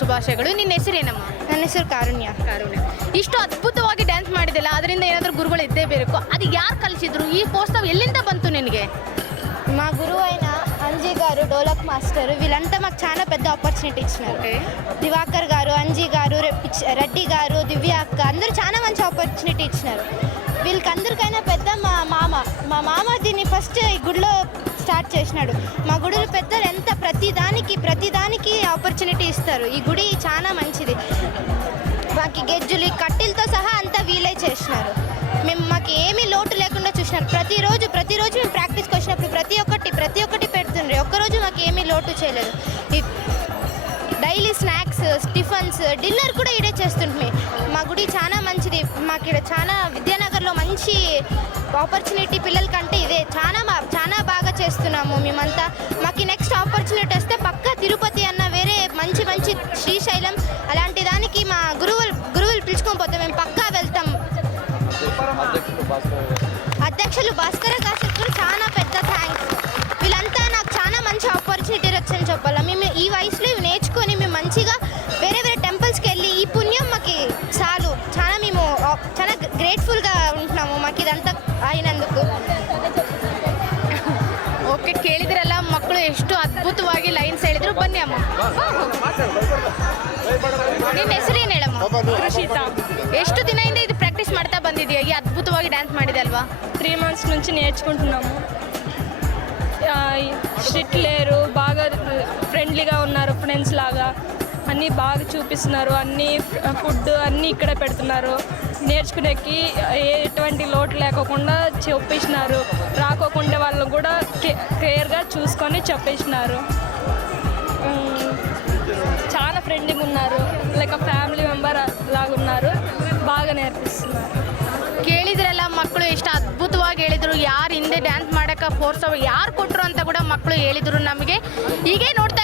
ಶುಭಾಶಯಗಳು. ನಿನ್ನ ಹೆಸರೇನಮ್ಮ? ನನ್ನ ಹೆಸರು ಕಾರುಣ್ಯ. ಇಷ್ಟು ಅದ್ಭುತವಾಗಿ ಡ್ಯಾನ್ಸ್ ಮಾಡಿದಿಲ್ಲ, ಅದರಿಂದ ಏನಾದರೂ ಗುರುಗಳು ಇದ್ದೇ ಬೇಕು. ಅದು ಯಾರು కలిసిದ್ರು? ఈ ప్రోత్సాహం ఎల్లింద బంతు నినಗೆ? మా గురువు అయిన అంజీ గారు, డోలక్ మాస్టర్, వీళ్ళంతా మాకు చాలా పెద్ద ఆపర్చునిటీ ఇచ్చినారు. దివాకర్ గారు, అంజీ గారు, రెడ్డి గారు, దివ్య అక్క అందరూ చాలా మంచి ఆపర్చునిటీ ఇచ్చినారు. వీళ్ళకందరికైనా పెద్ద మా మామ దీన్ని ఫస్ట్ ఈ గుడిలో స్టార్ట్ చేసినాడు. మా గుడులు పెద్దలు ఎంత ప్రతిదానికి ఆపర్చునిటీ ఇస్తారు. ఈ గుడి చాలా మంచిది. మాకు గెజ్జులు కట్టెలతో సహా అంతా వీలే చేసినారు. మాకు ఏమీ లోటు లేకుండా చూసినారు. ప్రతిరోజు మేము ప్రాక్టీస్కి వచ్చినప్పుడు ప్రతి ఒక్కటి పెడుతుండ్రు. ఒక్కరోజు మాకు ఏమీ లోటు చేయలేదు. డైలీ స్నాక్స్, టిఫన్స్, డిన్నర్ కూడా ఇడే చేస్తుంటే. మా గుడి చాలా మంచిది. మాకు ఇక్కడ చాలా విద్యానగర్లో మంచి ఆపర్చునిటీ పిల్లలకంటే ఇదే చాలా బాగా చేస్తున్నాము మేమంతా. మాకు నెక్స్ట్ ఆపర్చునిటీ వస్తే పక్కా తిరుపతి అన్న వేరే మంచి శ్రీశైలం అలాంటి దానికి మా గురువులు పిలుచుకొని పోతే మేము పక్కా వెళ్తాం. అధ్యక్షులు భాస్కర గారికి చాలా పెద్ద థ్యాంక్స్. వీళ్ళంతా నాకు చాలా మంచి ఆపర్చునిటీ వచ్చని చెప్పాలి. మేము ఈ వయసులో ఇవి నేర్చుకొని మేము మంచిగా వేరే టెంపుల్స్కి వెళ్ళి ఈ పుణ్యం మాకు మేము చాలా గ్రేట్ఫుల్గా ఉంటున్నాము మాకు ఇదంతా అయినందుకు. ಓಕೆ, ಕೇಳಿದ್ರಲ್ಲ ಮಕ್ಕಳು ಎಷ್ಟು ಅದ್ಭುತವಾಗಿ ಲೈನ್ಸ್ ಹೇಳಿದ್ರು. ಬನ್ನಿ ಅಮ್ಮ. ನಿನ್ನ ಹೆಸರೇನು ಹೇಳಮ್ಮ? ಕೃಷಿತಾ. ಎಷ್ಟು ದಿನದಿಂದ ಇದು ಪ್ರಾಕ್ಟೀಸ್ ಮಾಡ್ತಾ ಬಂದಿದೆಯಾ? ಈ ಅದ್ಭುತವಾಗಿ ಡ್ಯಾನ್ಸ್ ಮಾಡಿದೆ ಅಲ್ವಾ? 3 months నుంచి నేర్చుకుంటున్నాము. స్ట్రిక్ట్ లేరు, బాగా ఫ్రెండ్లీగా ఉన్నారు, ఫ్రెండ్స్ లాగా అన్నీ బాగా చూపిస్తున్నారు. అన్నీ ఫుడ్ అన్నీ ఇక్కడే పెడుతున్నారు. నేర్చుకునేకి ఎటువంటి లోటు లేకోకుండా చెప్పేసినారు. రాకోకుండా వాళ్ళని కూడా కేర్గా చూసుకొని చెప్పేసినారు. చాలా ఫ్రెండ్లీగా ఉన్నారు, లైక్ ఫ్యామిలీ మెంబర్ లాగున్నారు. బాగా నేర్పిస్తున్నారు. ಕೇಳಿದ್ರಲ್ಲ ಮಕ್ಕಳು ಎಷ್ಟು ಅದ್ಭುತವಾಗಿ ಹೇಳಿದ್ರು. ಯಾರು ಹಿಂದೆ ಡ್ಯಾನ್ಸ್ ಮಾಡೋಕ್ಕೆ ಫೋರ್ಸ್ ಯಾರು ಕೊಟ್ಟರು ಅಂತ ಕೂಡ ಮಕ್ಕಳು ಹೇಳಿದರು ನಮಗೆ. ಹೀಗೆ ನೋಡ್ತಾ